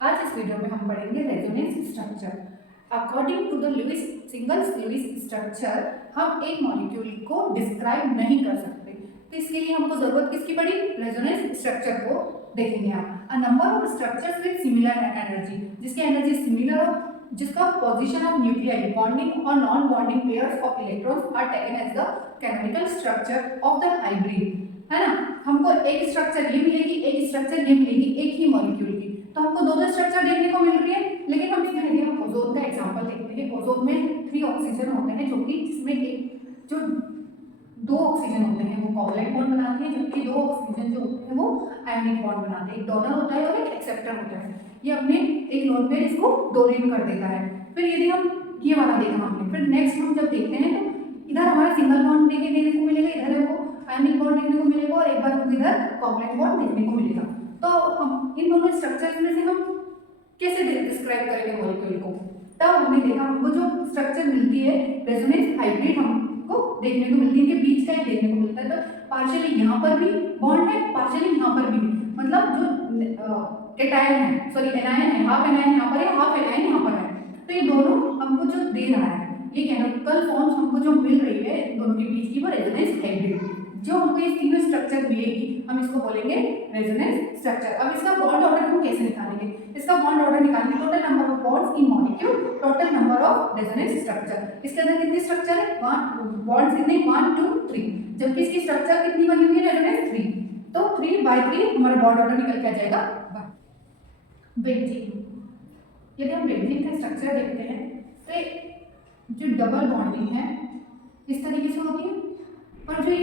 आज इस वीडियो में हम पढ़ेंगे resonance structure. According to the Lewis single Lewis structure हम एक मॉलिक्यूल को डिस्क्राइब नहीं कर सकते, तो इसके लिए हमको जरूरत किसकी पड़ी? रेजोनेंस स्ट्रक्चर को देखेंगे हम। A number of structures with similar energy, जिसकी एनर्जी सिमिलर हो, जिसका पोजीशन ऑफ न्यूक्लियाई बॉन्डिंग और non bonding pairs of electrons are taken as the chemical structure of the hybrid, है ना। हमको एक स्ट्रक्चर ये मिलेगी, एक स्ट्रक्चर ये मिलेगी एक ही मॉलिक्यूल की, तो हमको दो स्ट्रक्चर देखने को मिल रही है। लेकिन हम इसमें यदि हम ओजोन का एग्जांपल देखते हैं, ओजोन में 3 ऑक्सीजन होते हैं, जो कि जिसमें एक जो 2 ऑक्सीजन होते हैं वो कोवलेंट बॉन्ड बनाते हैं, जबकि 2 ऑक्सीजन जो होते हैं वो आयनिक बॉन्ड बनाते हैं। एक डोनर होता है और एक एक्सेप्टर होता है। ये अपने एक लोन पेयर इसको डोनेट कर देता है। फिर यदि हम ये वाला देखा हमने, फिर नेक्स्ट हम जब देखते हैं तो इधर हमारा सिंगल बॉन्ड देखने को मिलेगा, इधर हमको आयनिक बॉन्ड देखने को मिलेगा और एक बार हमको इधर कोवलेंट बॉन्ड देखने को मिलेगा। तो हम इन दोनों स्ट्रक्चर्स में से हम कैसे डिस्क्राइब करेंगे मॉलिक्यूल को? तब हमने देखा हमको जो स्ट्रक्चर मिलती है रेजोनेंस हाइब्रिड हमको देखने को मिलती है कि बीच का ही देखने को मिलता है। तो पार्शियली यहाँ पर भी बॉन्ड है, पार्शियली यहाँ पर भी, मतलब जो केटायन है, सॉरी एनायन है, हाफ एनायन यहाँ पर है, हाफ एनायन यहाँ पर है। तो ये दोनों हमको जो दे रहा है, ये केमिकल फॉर्म्स हमको जो मिल रही है दोनों के बीच की, वो रेजोनेंस हाइब्रिड। जो हमको ये तीनों स्ट्रक्चर मिलेगी हम इसको बोलेंगे रेजोनेंस स्ट्रक्चर। अब इसका बॉन्ड ऑर्डर हम कैसे निकालेंगे? इसका बॉन्ड ऑर्डर निकालेंगे total number of bonds in molecule, total number of resonance structure. इसके अंदर कितने स्ट्रक्चर है? बॉन्ड्स कितने? 1 2 3, जबकि इसकी स्ट्रक्चर कितनी बनी हुई है? रेजोनेंस 3। तो 3/3 हमारा बॉन्ड ऑर्डर निकल के आ जाएगा। बेंजीन, यदि हम बेंजीन का स्ट्रक्चर देखते हैं तो जो डबल बॉन्डिंग है इस तरीके से होती है, और जो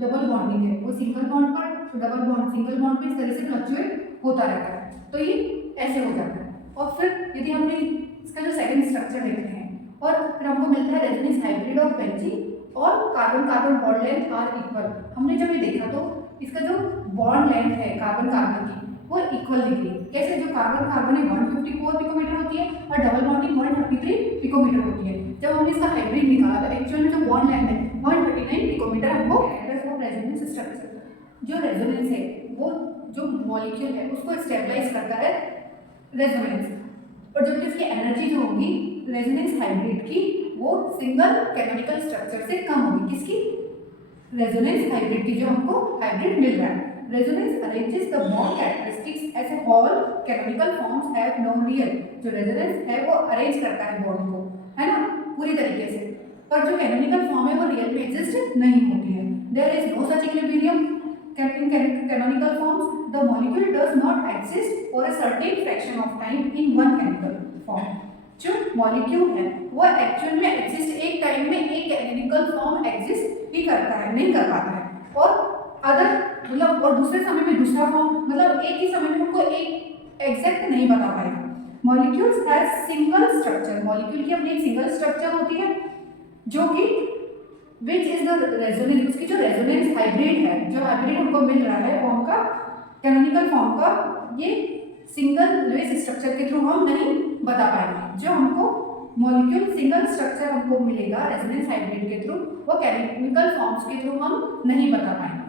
डबल बॉन्डिंग है वो सिंगल बॉन्ड पर, डबल बॉन्ड सिंगल बॉन्ड पे इस तरह से फ्लक्चुएट होता रहता है। तो ये ऐसे हो जाता है। और फिर यदि हमने इसका जो सेकंड स्ट्रक्चर देखते हैं और फिर हमको मिलता है रेजोनेंस हाइब्रिड ऑफ बेंजीन और carbon carbon bond length are equal. हमने जब ये देखा तो इसका जो बॉन्ड लेंथ है कार्बन कार्बन की वो इक्वल दिखी। कैसे? जो कार्बन कार्बन है 154 पिकोमीटर होती है और डबल बॉन्डिंग 133 पिकोमीटर होती है। जब हमने इसका हाइब्रिड निकाला तो एक्चुअल में जो बॉन्ड लेंथ है 139 पिकोमीटर हमको रेजोनेंस स्ट्रक्चर। जो रेजोनेंस है वो जो मॉलिक्यूल है उसको स्टेबलाइज करता है रेजोनेंस, और जबकि इसकी एनर्जी जो होगी रेजोनेंस हाइब्रिड की वो सिंगल केमिकल स्ट्रक्चर से कम होगी। किसकी? रेजोनेंस हाइब्रिड की, जो हमको हाइब्रिड मिल रहा है। Resonance arranges the bond characteristics as a whole, chemical forms have no real. जो रेजोनेंस है वो अरेंज करता है बॉन्ड को, है ना, पूरी तरीके से, पर जो केमिकल फॉर्म है वो रियल में एग्जिस्ट नहीं होती है। There is no such equilibrium in canonical forms. The molecule does not exist for a certain fraction of time in one chemical form. जो मॉलिक्यूल है वो एक्चुअल में एग्जिस्ट एक टाइम में एक केमिकल फॉर्म एग्जिस्ट ही करता है, नहीं कर पाता है, और अदर मतलब और दूसरे समय में दूसरा फॉर्म, मतलब एक ही समय में हमको एक एग्जैक्ट नहीं बता पाएगा। Molecules have single structure, molecule की अपनी एक सिंगल स्ट्रक्चर होती है जो कि विच इज द रेजोनेंस, उसकी जो रेजोनेंस हाइब्रिड है, जो हाइब्रिड हमको मिल रहा है फॉर्म का, कैनोनिकल फॉर्म का, ये सिंगल लुईस स्ट्रक्चर के थ्रू हम नहीं बता पाएंगे। जो हमको मॉलिक्यूल सिंगल स्ट्रक्चर हमको मिलेगा रेजोनेंस हाइब्रिड के थ्रू, वो केमिकल फॉर्म्स के थ्रू हम नहीं बता पाएंगे।